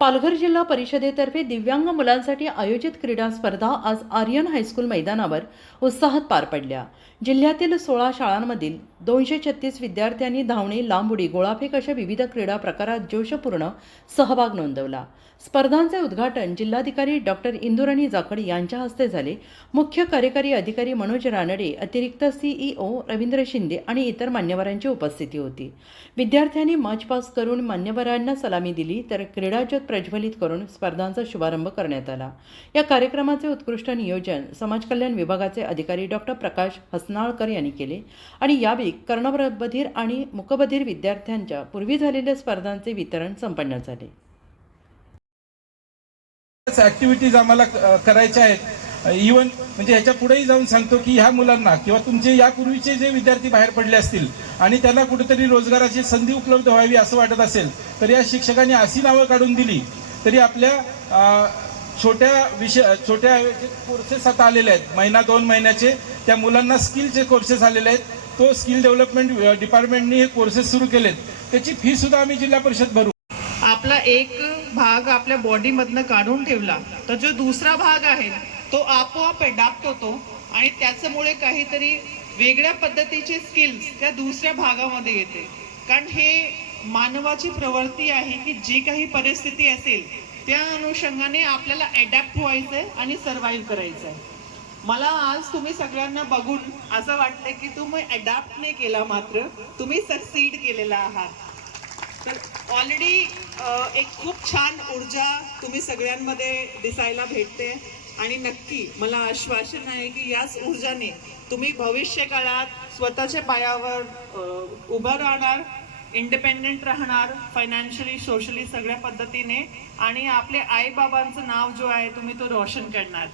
पालघर जिल्हा परिषदेतर्फे दिव्यांग मुलांसाठी आयोजित क्रीडा स्पर्धा आज आर्यन हायस्कूल मैदानावर उत्साहात पार पडल्या. जिल्ह्यातील सोळा शाळांमधील दोनशे छत्तीस विद्यार्थ्यांनी धावणे लांब उडी गोळाफेक अशा विविध क्रीडा प्रकारात जोशपूर्ण सहभाग नोंदवला. स्पर्धांचे उद्घाटन जिल्हाधिकारी डॉक्टर इंदुराणी जाखड यांच्या हस्ते झाले. मुख्य कार्यकारी अधिकारी मनोज रानडे अतिरिक्त सीईओ रवींद्र शिंदे आणि इतर मान्यवरांची उपस्थिती होती. विद्यार्थ्यांनी मार्च पास करून मान्यवरांना सलामी दिली तर क्रीडाज्योत प्रज्वलित करून स्पर्धांचा शुभारंभ करण्यात आला. या कार्यक्रमाचे उत्कृष्ट नियोजन समाज कल्याण विभागाचे अधिकारी डॉक्टर प्रकाश हसनाळकर यांनी केले आणि यावेळी कर्णबधीर आणि मुकबधीर विद्यार्थ्यांच्या पूर्वी झालेल्या स्पर्धांचे वितरण संपन्न झाले. ॲक्टिव्हिटीज आम्हाला करायच्या आहेत. इवन म्हणजे ह्याच्या पुढेही जाऊन सांगतो की ह्या मुलांना किंवा तुमचे यापूर्वीचे जे विद्यार्थी बाहेर पडले असतील आणि त्यांना कुठेतरी रोजगाराची संधी उपलब्ध व्हावी असं वाटत असेल तर या शिक्षकांनी अशी नावं काढून दिली तरी आपल्या छोट्या विषय छोट्या कोर्सेस आता आलेले आहेत महिना दोन महिन्याचे त्या मुलांना स्किलचे कोर्सेस आलेले आहेत तो स्किल डेव्हलपमेंट डिपार्टमेंटनी हे कोर्सेस सुरू केलेत. त्याची फी सुद्धा आम्ही जिल्हा परिषद भरू. आपला एक भाग आपल्या बॉडीमधनं काढून ठेवला तर जो दुसरा भाग आहे तो आपोआप अडॅप्ट होतो आणि त्याच्यामुळे काहीतरी वेगळ्या पद्धतीचे स्किल्स त्या दुसऱ्या भागामध्ये येते. कारण हे मानवाची प्रवृत्ती आहे की जी काही परिस्थिती असेल त्या अनुषंगाने आपल्याला अडॅप्ट व्हायचंय आणि सर्व्हाइव्ह आहे मला आज तुम्ही सगळ्यांना बघून असं वाटतंय की तुम्ही अडॅप्ट नाही केला मात्र तुम्ही सक्सीड केलेला आहात. तर ऑलरेडी एक खूप छान ऊर्जा तुम्ही सगळ्यांमध्ये दिसायला भेटते. आणि नक्की मला आश्वासन आहे की याच ऊर्जाने तुम्ही भविष्य काळात स्वतःच्या पायावर उभं राहणार इंडिपेंडेंट राहणार फायनान्शियली सोशली सगळ्या पद्धतीने आणि आपले आईबाबांचं नाव जो आहे तुम्ही तो रोशन करणार.